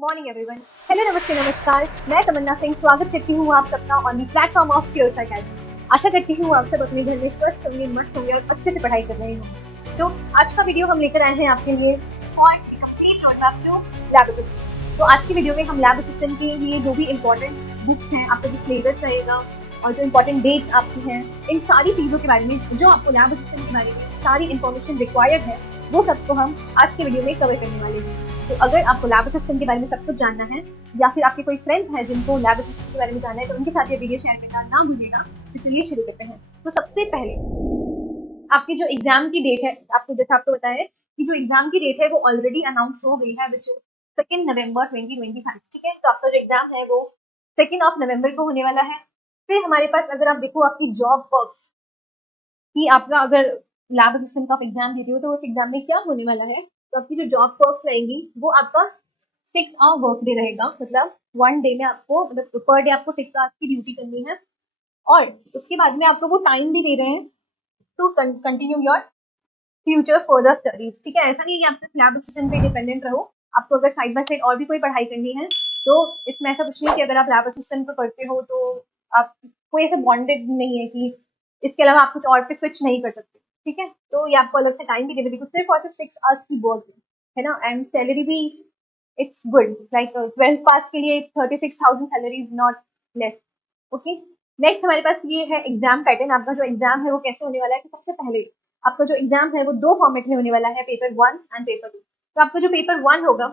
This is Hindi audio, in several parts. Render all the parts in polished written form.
Morning everyone. हेलो, नमस्ते, नमस्कार। मैं तमन्ना सिंह स्वागत करती हूँ आप सबका on the platform of Future Academy. आशा करती हूँ आप सब अपने घर में स्वस्थ होंगे, मस्त होंगे और अच्छे से पढ़ाई कर रहे होंगे। तो आज का वीडियो हम लेकर आए हैं आपके लिए और complete roadmap to lab assistant. तो आज की वीडियो में हम लैब असिस्टेंट के लिए जो भी इंपॉर्टेंट बुक्स हैं, आपका जो सिलेबस रहेगा और जो इंपॉर्टेंट डेट्स आपकी हैं, इन सारी चीज़ों के बारे में, जो आपको लैब असिस्टेंट के बारे में सारी इन्फॉर्मेशन रिक्वायर्ड है, वो सबको हम आज के वीडियो में कवर करने वाले हैं। तो अगर आपको लैब असिस्टेंट के बारे में सब कुछ जानना है या फिर आपके कोई फ्रेंड्स हैं जिनको लैब असिस्टेंट के बारे में जानना है, तो उनके साथ ये वीडियो शेयर करना ना भूलिएगा। तो चलिए शुरू करते हैं। तो सबसे पहले आपकी जो एग्जाम की डेट है, आपको जैसा आपको बताया कि जो एग्जाम की डेट है वो ऑलरेडी अनाउंस हो गई है, विच 2 नवंबर 2025। ठीक है, तो आपका जो एग्जाम है वो 2 नवंबर को होने वाला है। फिर हमारे पास अगर आप देखो आपकी जॉब वर्क्स कि आपका अगर लैब असिस्टेंट का आप एग्जाम देते हो तो उस एग्जाम में क्या होने वाला है, तो आपकी जो जॉब वर्क्स रहेंगी वो आपका 6 आवर वर्क डे रहेगा। मतलब 1 डे में आपको, मतलब पर डे आपको 6 आवर्स की ड्यूटी करनी है और उसके बाद में आपको वो टाइम भी दे रहे हैं to continue your future further studies. ठीक है, ऐसा नहीं है कि आप सिर्फ लैब असिस्टेंट पे डिपेंडेंट रहो। आपको अगर साइड बाय साइड और भी कोई पढ़ाई करनी है तो इसमें ऐसा कुछ नहीं कि अगर आप लैब असिस्टेंट पे करते हो तो आप कोई ऐसा बॉन्डेड नहीं है कि इसके अलावा आप कुछ और पे स्विच नहीं कर सकते। ठीक है, तो ये आपको अलग से टाइम भी देवे, सिर्फ और सिर्फ 6 आवर्स की वर्क है ना। एंड सैलरी भी इट्स गुड, लाइक 12th पास के लिए 36,000 salary is not less. Okay, next हमारे पास ये है एग्जाम पैटर्न। आपका जो एग्जाम है वो कैसे होने वाला है, तो सबसे पहले आपका जो एग्जाम है वो 2 फॉर्मेट में होने वाला है, पेपर 1 एंड पेपर 2। तो आपका जो पेपर 1 होगा,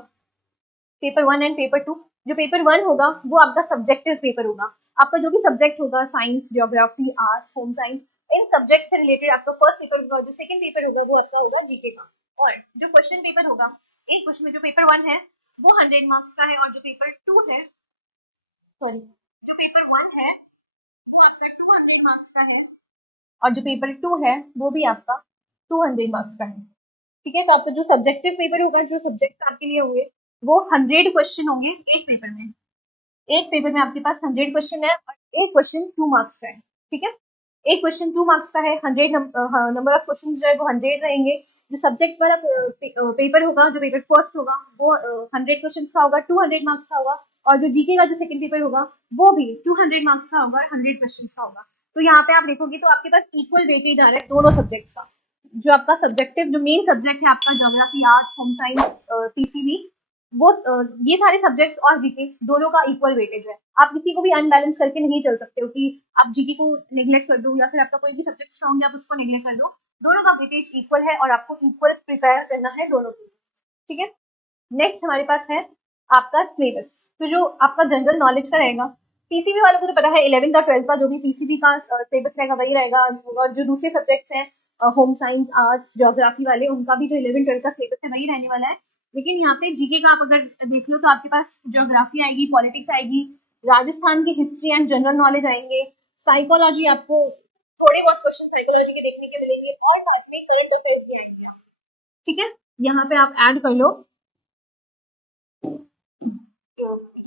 पेपर 1 एंड पेपर 2, जो पेपर 1 होगा वो आपका सब्जेक्टिव पेपर होगा। आपका जो भी सब्जेक्ट होगा, science, geography, arts, home science, इन सब्जेक्ट से रिलेटेड आपका फर्स्ट पेपर होगा। जो सेकंड पेपर होगा वो आपका होगा जीके का। और जो क्वेश्चन पेपर होगा, एक क्वेश्चन में जो पेपर 1 है वो 100 मार्क्स का है और जो पेपर 2 है, सॉरी, जो पेपर 1 है वो आपका 200 मार्क्स का है और जो पेपर 2 है वो भी आपका 200 मार्क्स का है। ठीक है, तो आपका जो सब्जेक्टिव पेपर होगा, जो सब्जेक्ट आपके लिए होंगे वो 100 क्वेश्चन होंगे एक पेपर में। एक पेपर में आपके पास 100 क्वेश्चन है और एक क्वेश्चन 2 मार्क्स का है। ठीक है, एक क्वेश्चन 2 मार्क्स का है, 100 नंबर ऑफ क्वेश्चन जो है वो 100 रहेंगे। जो सब्जेक्ट वाला पेपर होगा, जो पेपर फर्स्ट होगा वो 100 क्वेश्चन का होगा, 200 मार्क्स का होगा। और जो जीके का जो सेकंड पेपर होगा वो भी 200 मार्क्स का होगा और 100 क्वेश्चन का होगा। तो यहाँ पे आप देखोगे तो आपके पास इक्वल वेटेज आ रहा है दोनों सब्जेक्ट्स का। जो आपका सब्जेक्टिव, जो मेन सब्जेक्ट है आपका geography, arts, home science, PCB, वो ये सारे सब्जेक्ट्स और जीके दोनों का इक्वल वेटेज है। आप किसी को भी अनबैलेंस करके नहीं चल सकते हो कि आप जीके को नेग्लेक्ट कर दो या फिर आपका कोई भी सब्जेक्ट स्ट्रॉन्ग है आप उसको नेग्लेक्ट कर दो। दोनों का वेटेज इक्वल है और आपको इक्वल प्रिपेयर करना है दोनों के लिए। ठीक है, नेक्स्ट हमारे पास है आपका सिलेबस। तो जो आपका जनरल नॉलेज का रहेगा, पीसीबी वालों को तो पता है 11th और 12th का जो भी पीसीबी का सिलेबस रहेगा वही रहेगा। और जो दूसरे सब्जेक्ट्स हैं, होम साइंस, आर्ट्स, ज्योग्राफी वाले, उनका भी जो 11th 12th का सिलेबस है वही रहने वाला है। लेकिन यहाँ पे जीके का आप अगर देख लो तो आपके पास ज्योग्राफी आएगी, पॉलिटिक्स आएगी, राजस्थान की हिस्ट्री एंड जनरल नॉलेज आएंगे, साइकोलॉजी, आपको थोड़े बहुत क्वेश्चन साइकोलॉजी के देखने के मिलेंगे और साथ में करंट अफेयर्स भी आएंगे। ठीक है, यहाँ पे आप ऐड कर लो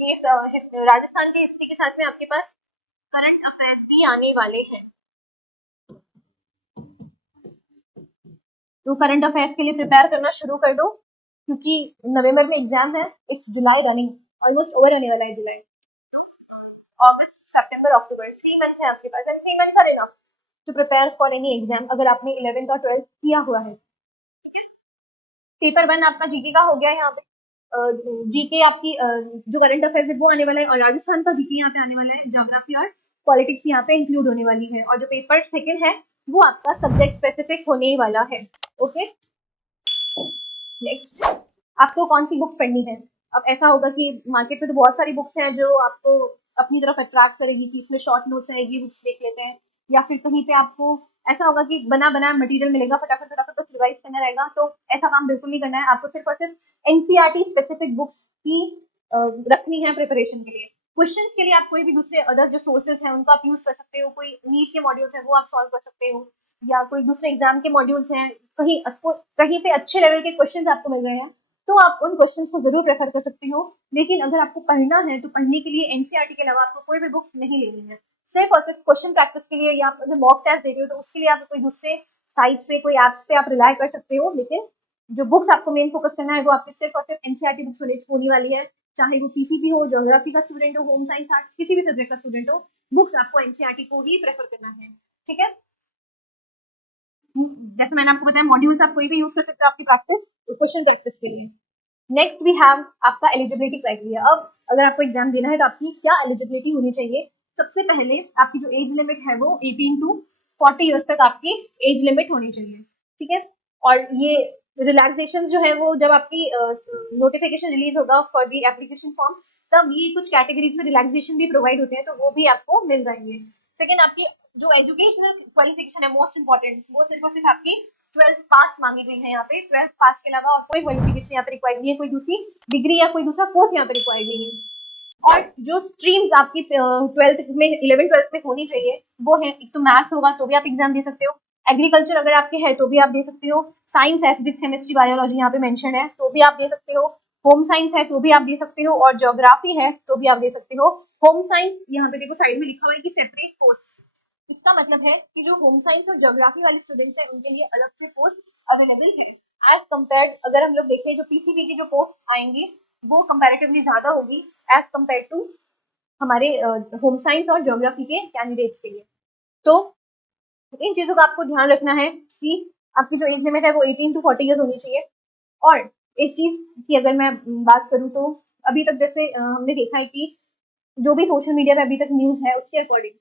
ये राजस्थान की हिस्ट्री के साथ में आपके पास करंट अफेयर्स भी आने वाले हैं। तो करंट अफेयर्स के लिए प्रिपेयर करना शुरू कर दो क्योंकि नवंबर में एग्जाम है, it's July running, almost over आने वाला है जुलाई। अगस्त, सितंबर, अक्टूबर, 3 मंथ्स है आपके पास and 3 months are enough to prepare for any exam अगर आपने 11th और 12th किया हुआ है। पेपर 1 आपका जीके का हो गया यहाँ पे। जीके आपकी जो करंट अफेयर्स है वो आने वाला है और राजस्थान का जीके यहाँ पे आने वाला है, ज्योग्राफी और पॉलिटिक्स यहाँ पे इंक्लूड होने वाली है। और जो पेपर 2 है वो आपका सब्जेक्ट स्पेसिफिक होने वाला है। ओके, नेक्स्ट आपको कौन सी बुक्स पढ़नी है। अब ऐसा होगा कि मार्केट में तो बहुत सारी बुक्स हैं जो आपको अपनी तरफ अट्रैक्ट करेगी कि इसमें शॉर्ट नोट्स आएगी, बुक्स देख लेते हैं, या फिर कहीं पे आपको ऐसा होगा कि बना बनाया मटेरियल मिलेगा, फटाफट फटाफट बस रिवाइज करना रहेगा। तो ऐसा काम बिल्कुल नहीं करना है, आपको सिर्फ और सिर्फ एनसीईआरटी स्पेसिफिक बुक्स ही रखनी है प्रिपरेशन के लिए। क्वेश्चंस के लिए आप कोई भी दूसरे अदर जो सोर्सेज हैं उनका आप यूज कर सकते हो। कोई नीट के मॉड्यूल्स हैं वो आप सॉल्व कर सकते हो, या कोई दूसरे एग्जाम के मॉड्यूल्स हैं, कहीं आपको कहीं पे अच्छे लेवल के क्वेश्चंस आपको मिल रहे हैं तो आप उन क्वेश्चंस को जरूर प्रेफर कर सकते हो। लेकिन अगर आपको पढ़ना है तो पढ़ने के लिए एनसीईआरटी के अलावा आपको कोई भी बुक नहीं लेनी है। सिर्फ और सिर्फ क्वेश्चन प्रैक्टिस के लिए या आप अगर मॉक टेस्ट दे रहे हो तो उसके लिए आप कोई दूसरे साइट्स पे, कोई एप्स पे आप रिलाई कर सकते हो। लेकिन जो बुक्स आपको मेन फोकस करना है वो आपकी सिर्फ और सिर्फ एनसीईआरटी बुक्स होने वाली है। चाहे वो पीसीबी हो, ज्योग्राफी का स्टूडेंट हो, होम साइंस आर्ट्स, किसी भी सब्जेक्ट का स्टूडेंट हो, बुक्स आपको एनसीईआरटी को ही प्रेफर करना है। ठीक है, जैसे मैंने आपको बताया मॉड्यूल्स आप कोई भी यूज कर सकते हो आपकी प्रैक्टिस, क्वेश्चन प्रैक्टिस के लिए। नेक्स्ट वी हैव आपका एलिजिबिलिटी क्राइटेरिया। अब अगर आपको एग्जाम देना है तो आपकी क्या एलिजिबिलिटी होनी चाहिए। सबसे पहले आपकी जो एज लिमिट है वो 18 टू 40 ईयर्स तक आपकी एज लिमिट होनी चाहिए। ठीक है, और ये रिलैक्सेशन जो है वो जब आपकी नोटिफिकेशन रिलीज होगा फॉर द एप्लीकेशन फॉर्म, तब ये कुछ कैटेगरीज में रिलैक्सेशन भी प्रोवाइड होते हैं, तो वो भी आपको मिल जाएंगे। सेकेंड, आपकी जो एजुकेशनल क्वालिफिकेशन है मोस्ट इंपॉर्टेंट, वो सिर्फ और सिर्फ आपकी 12th पास मांगी गई है यहाँ पे। 12th पास के अलावा और कोई क्वालिफिकेशन यहाँ पे रिक्वायर्ड नहीं है, कोई दूसरी डिग्री या कोई दूसरा कोर्स यहाँ पे रिक्वायर्ड नहीं है। और जो स्ट्रीम्स आपकी 12th में 11th 12th में होनी चाहिए वो है, एक तो मैथ्स होगा तो भी आप एग्जाम दे सकते हो, एग्रीकल्चर अगर आपके है तो भी आप दे सकते हो, साइंस है, फिजिक्स केमिस्ट्री बायोलॉजी यहाँ पे मेंशन है तो भी आप दे सकते हो, होम साइंस है तो भी आप दे सकते हो, और ज्योग्राफी है तो भी आप दे सकते हो। होम साइंस यहाँ पे देखो साइड में लिखा हुआ है कि सेपरेट पोस्ट, इसका मतलब है कि जो होम साइंस और ज्योग्राफी वाले स्टूडेंट्स हैं उनके लिए अलग से पोस्ट अवेलेबल है। एज कम्पेयर अगर हम लोग देखें जो पीसीबी की जो पोस्ट आएंगी वो कंपैरेटिवली ज्यादा होगी एज कम्पेयर टू हमारे होम साइंस और ज्योग्राफी के कैंडिडेट्स के लिए। तो इन चीजों का आपको ध्यान रखना है कि आपकी जो एज लिमिट है वो 18 टू 40 ईयर्स होनी चाहिए। और एक चीज की अगर मैं बात करूं तो अभी तक जैसे हमने देखा है कि जो भी सोशल मीडिया पे अभी तक न्यूज है उसके अकॉर्डिंग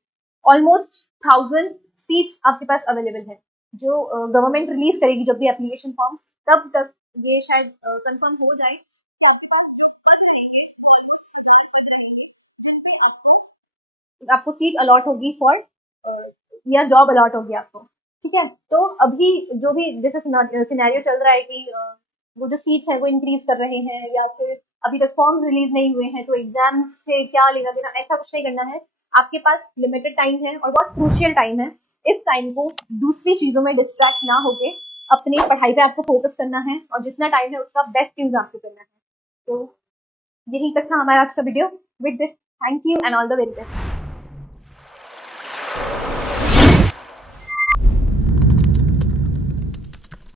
ऑलमोस्ट 1000 सीट्स आपके पास अवेलेबल है, जो गवर्नमेंट रिलीज करेगी जब भी एप्लीकेशन फॉर्म, तब तक ये शायद कंफर्म हो जाए। आपको सीट अलॉट होगी फॉर या जॉब अलॉट होगी आपको। ठीक है, तो अभी जो भी जैसे सिनेरियो चल रहा है कि वो जो सीट्स है वो इंक्रीज कर रहे हैं या फिर अभी तक फॉर्म्स रिलीज नहीं हुए हैं तो एग्जाम से क्या लेना देना, ऐसा कुछ नहीं करना है। आपके पास लिमिटेड टाइम है और बहुत क्रूशियल टाइम है। इस टाइम को दूसरी चीजों में डिस्ट्रैक्ट ना होके अपनी पढ़ाई पे आपको फोकस करना है और जितना टाइम है उसका बेस्ट यूज आपको करना है। तो यही तक था हमारा आज का video. With this, thank you and all the very best.